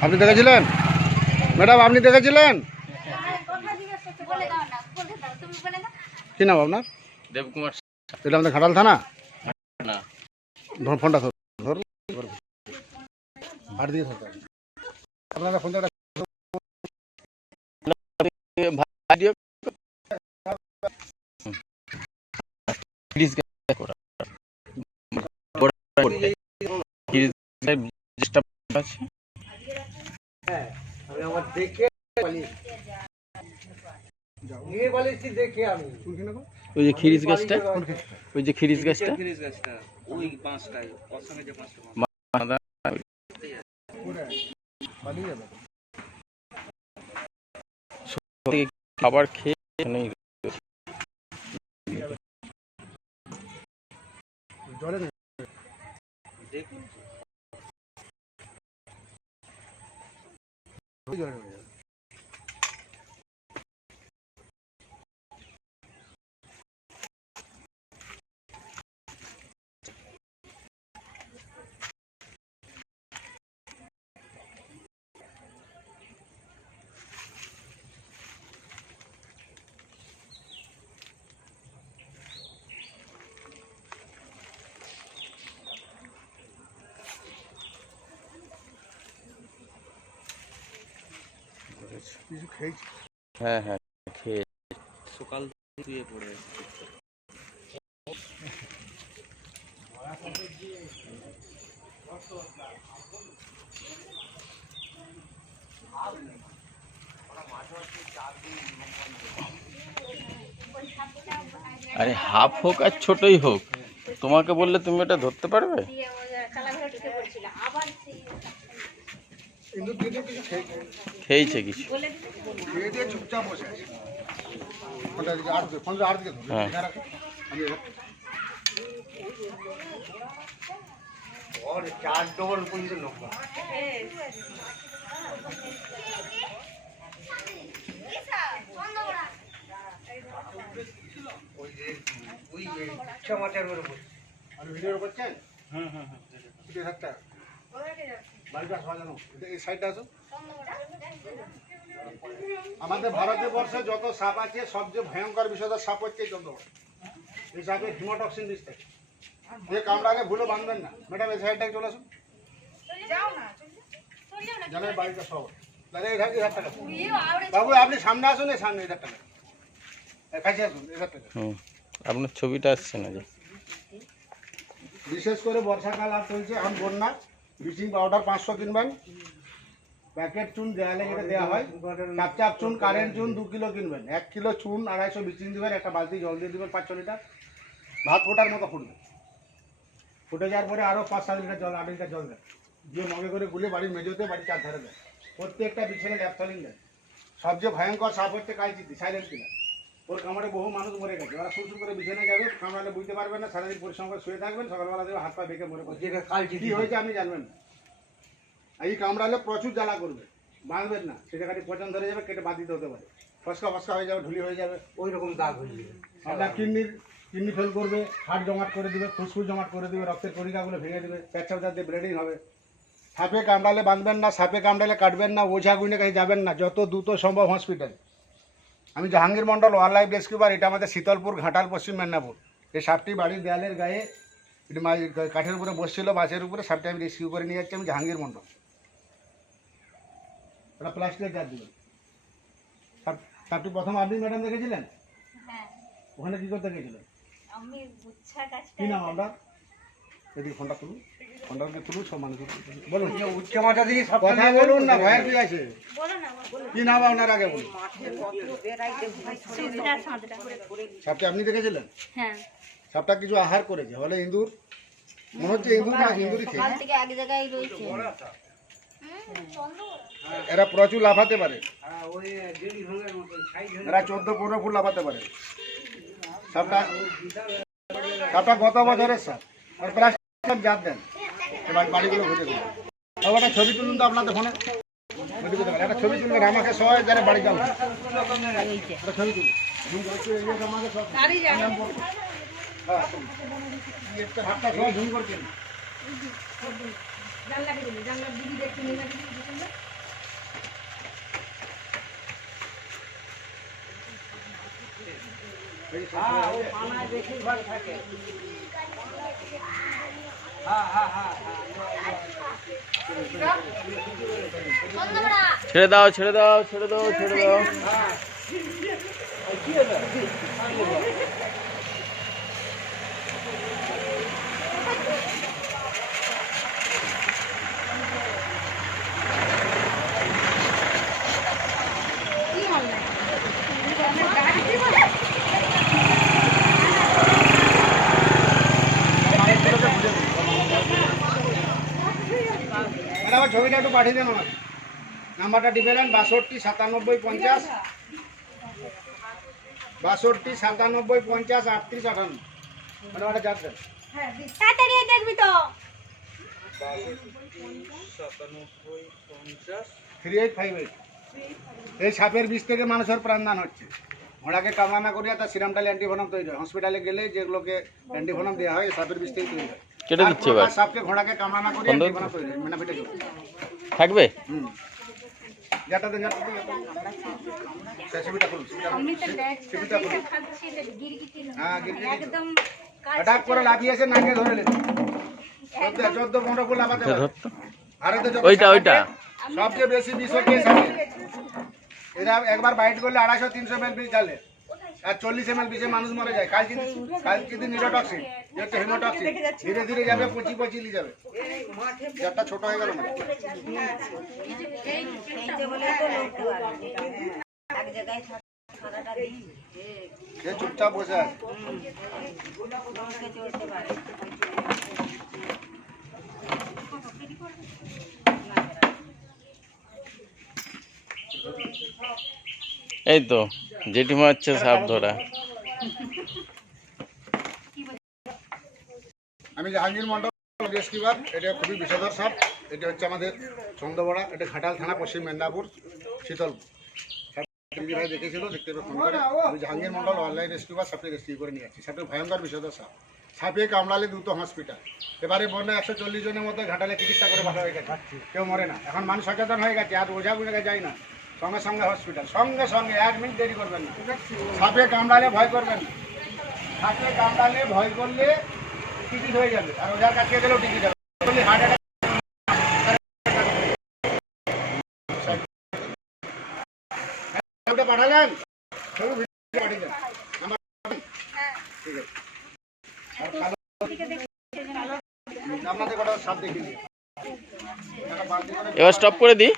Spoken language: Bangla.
আপনি দেখেছিলেন ম্যাডাম আপনি দেখেছিলেন কি নাম আপনার দেবকুমার এটা আমাদের ঘাটাল থানা ফোনটা ধর দিয়ে আপনারা ফোনটা করা আছে আমি আমার দেখে দেখে আমি। ওই যে খিরিস গাছটা? ওই যে খিরিস গাছটা? মাদা খাবার খেয়ে জলে নেই জলে নেই। কিছু খেয়েছি? হ্যাঁ হ্যাঁ খেয়ে সকাল শুয়ে পড়ে আছে আরে হাফ হোক আর ছোটই হোক। তোমাকে বললে তুমি এটা ধরতে পারবে দিয়ে ওই কালা ঘরে ঢুকে পড়ছিল আবার সেই কিন্তু দিদি কিছু। খেয়েছি কিছু খেয়ে দিয়ে চুপচাপ বসে আছে ফোনটা দিকে দিকে ফোনটা আট দিকে হ্যাঁ। আমি ওর চার ডবল পর্যন্ত লম্বা ওই যে ওই যে ইচ্ছা মাচার উপরে। বসে। আপনি ভিডিও করছেন ভিডিও থাকতে সাজানো এটা এই সাইডটা আসো আমাদের ভারতবর্ষে যত সাপ আছে সবচেয়ে ভয়ঙ্কর বিষয় সাপ হচ্ছে এই চন্দ্রবড় এই সাপে হিমোটক্সিন বিষ থাকে যে কামড়ালে ভুলে বাঁধবেন না। ম্যাডাম এই সাইডটাকে চলে আসুন। জানেন বাড়িটা সব। এই বাবু আপনি সামনে আসুন এই সামনে ধারটা কাছে আসুন এই ধারটা আপনার ছবিটা আসছে না যে বিশেষ করে বর্ষাকাল আর চলছে আম বন্যা। ব্লিচিং পাউডার পাঁচশো কিনবেন। প্যাকেট চুন দেয়ালে যেটা দেওয়া হয়। চাপ চাপ চুন, কারেন্ট চুন, দু কিলো কিনবেন। এক কিলো চুন, আড়াইশো ব্লিচিং দেবেন, একটা বালতি জল দিয়ে দেবেন, পাঁচশো লিটার। ভাত ফোটার মতো ফুটবে। ফুটে যাওয়ার পরে আরও পাঁচ, সাত লিটার জল, আট লিটার জল দেন। দিয়ে মগে করে গুলে বাড়ির মেজোতে বাড়ির চার ধারে দেন। প্রত্যেকটা বিছানে ল্যাপথলিং দেন। সবচেয়ে ভয়ঙ্কর সাপ হচ্ছে কালচিতি সাইলেন্ট কিলার ওর কামড়ে বহু মানুষ মরে গেছে। ওরা সুর সুর করে বিছানে যাবে কামড়ালে বুঝতে পারবেন না সারাদিন পরিশ্রম করে শুয়ে থাকবেন সকালবেলা দেবে হাত পা বেঁকে মরে কি হয়েছে আপনি জানবেন না। এই কামড়ালে প্রচুর জ্বালা করবে বাঁধবেন না। সেটা খালি পচন ধরে যাবে কেটে বাদ দিতে হতে পারে। ফসকা ফসকা হয়ে যাবে ঢুলি হয়ে যাবে। ওই রকম দাগ হয়ে যাবে আপনার কিডনির কিডনি ফেল করবে হার্ট জমাট করে দিবে ফুসফুস জমাট করে দিবে রক্তের কণিকাগুলো ভেঙে দিবে পেচ্ছাপ দিয়ে ব্লিডিং হবে। সাপে কামড়ালে বাঁধবেন না সাপে কামড়ালে কাটবেন না ওঝা গুনে কাছে যাবেন না যত দ্রুত সম্ভব হসপিটাল। আমি Jahangir Mondal wild life rescuer এটা আমাদের শীতলপুর ঘাটাল পশ্চিম মেদিনীপুর। এই সাপটি বাড়ির দেয়ালের গায়ে এটি কাঠের উপরে বসছিল বাসের উপরে। সাপটি আমি রেস্কিউ করে নিয়ে যাচ্ছি আমি জাহাঙ্গীর মন্ডল। ওটা প্লাস্টিকের জার দিবেন সাপ- সাপটি প্রথম আপনি ম্যাডাম দেখেছিলেন? হ্যাঁ। ওখানে কি করতে গেছিলেন? কি নাম আমরা এদিকে ফোনটা তুলুন। ফোনটাকে তুলুন সব মানুষ বলুন। উচ্চ সব কথা বলুন না ভয়ের কি আছে? কি নাম আপনার আগে বলুন। সাপটা আপনি দেখেছিলেন? হ্যাঁ। সাপটা কিছু আহার করেছে বলে ইঁদুর? মনে হচ্ছে ইঁদুর না সকাল খেয়ে। থেকে এক জায়গায় রয়েছে। এরা প্রচুর লাফাতে পারে। হ্যাঁ, এরা চোদ্দ পনেরো ফুট লাফাতে পারে। সাপটা সাপটা গত বছরের সাপ। জাত দেন এবার বাড়িগুলো একটা ছবি তুলুন তো আপনাদের ফোনে। একটা ছবি তুলবেন আমাকে সবাই যারা বাড়ি যাব হ্যাঁ।, হ্যাঁ ও পানায় বেশিরভাগ থাকে। ছেড়ে দাও ছেড়ে দাও ছেড়ে দাও ছেড়ে দাও কি হলো গাড়ি দিব ম্যাডাম আমার ছবিটা একটু পাঠিয়ে দেন আমার নাম্বারটা টিপে দেন বাষট্টি সাতানব্বই পঞ্চাশ। বাষট্টি সাতানব্বই পঞ্চাশ আটত্রিশ আটান্ন। ম্যাডাম একটা যাক দেন দেখবি তো। এইট এই সাপের বিষ থেকে মানুষের প্রাণদান হচ্ছে। ঘোড়াকে কামড়ানা করিয়া তার সিরামটালে অ্যান্টিভেনম তৈরি হয়। হসপিটালে গেলে যেগুলোকে অ্যান্টিভেনম দেওয়া হয় সাপের বিষ থেকে তৈরি হয়। কেটে দিচ্ছি এবার। সাপকে ঘোড়াকে কামড়ানা করে বন্ধ? অ্যান্টিভেনম তৈরি হয় মেনাফিটে থাকবে? হুম। যেটা দেন যেটা দেন। সিবিটা খুলুন আমি তো সিবিটা খুলুন খাচ্ছি গিরগিটি হ্যাঁ ওইটা ওইটা। সবচেয়ে বেশি বিষ এরা একবার বাইট করলে আড়াইশো তিনশো এমএল বিষ ঢালে আর চল্লিশ এমএল বিষে মানুষ মরে যায়। কাল চিদি কাল চিদি নিরোটক্সিন যে হচ্ছে হেমোটক্সিন ধীরে ধীরে যাবে, পচি পচিলি যাবে। যারটা ছোট হয়ে গেল মানে। সে চুপচাপ বসে আছে। এই তো, জেঠিমা হচ্ছে সাপ ধরা। আমি জাহাঙ্গীর মন্ডল রেস্কিউয়ার এটা খুবই বিষধর সাপ। এটা হচ্ছে আমাদের চন্দ্রবড়া, এটা ঘাটাল থানা, পশ্চিম মেদিনীপুর, শীতল। ভাই দেখেছিল, দেখতে ফোন আমি জাহাঙ্গীর মন্ডল অনলাইন রেস্কিউয়ার সাপকে রেস্কিউ করে নিয়ে যাচ্ছি সাপে ভয়ঙ্কর বিষধর সাপ। সাপে কামড়ালে দ্রুত হসপিটাল। এবারে বন্যা একশো চল্লিশ জনের মধ্যে ঘাটালে চিকিৎসা করে ভালো হয়ে গেছে। কেউ মরে না। এখন মানুষ সচেতন হয়ে গেছে। আর ওঝা বুঝে যায় না। সঙ্গে সঙ্গে হসপিটাল সঙ্গে সঙ্গে, এক মিনিট দেরি করবেন না। সাপে কামড়ালে ভয় করবেন না। সাপে কামড়ালে ভয় করলে টিকিট হয়ে যাবে। আর ওঝার কাছে গেলেও টিকিট হবে। পাঠালেন এবার স্টপ করে দিই।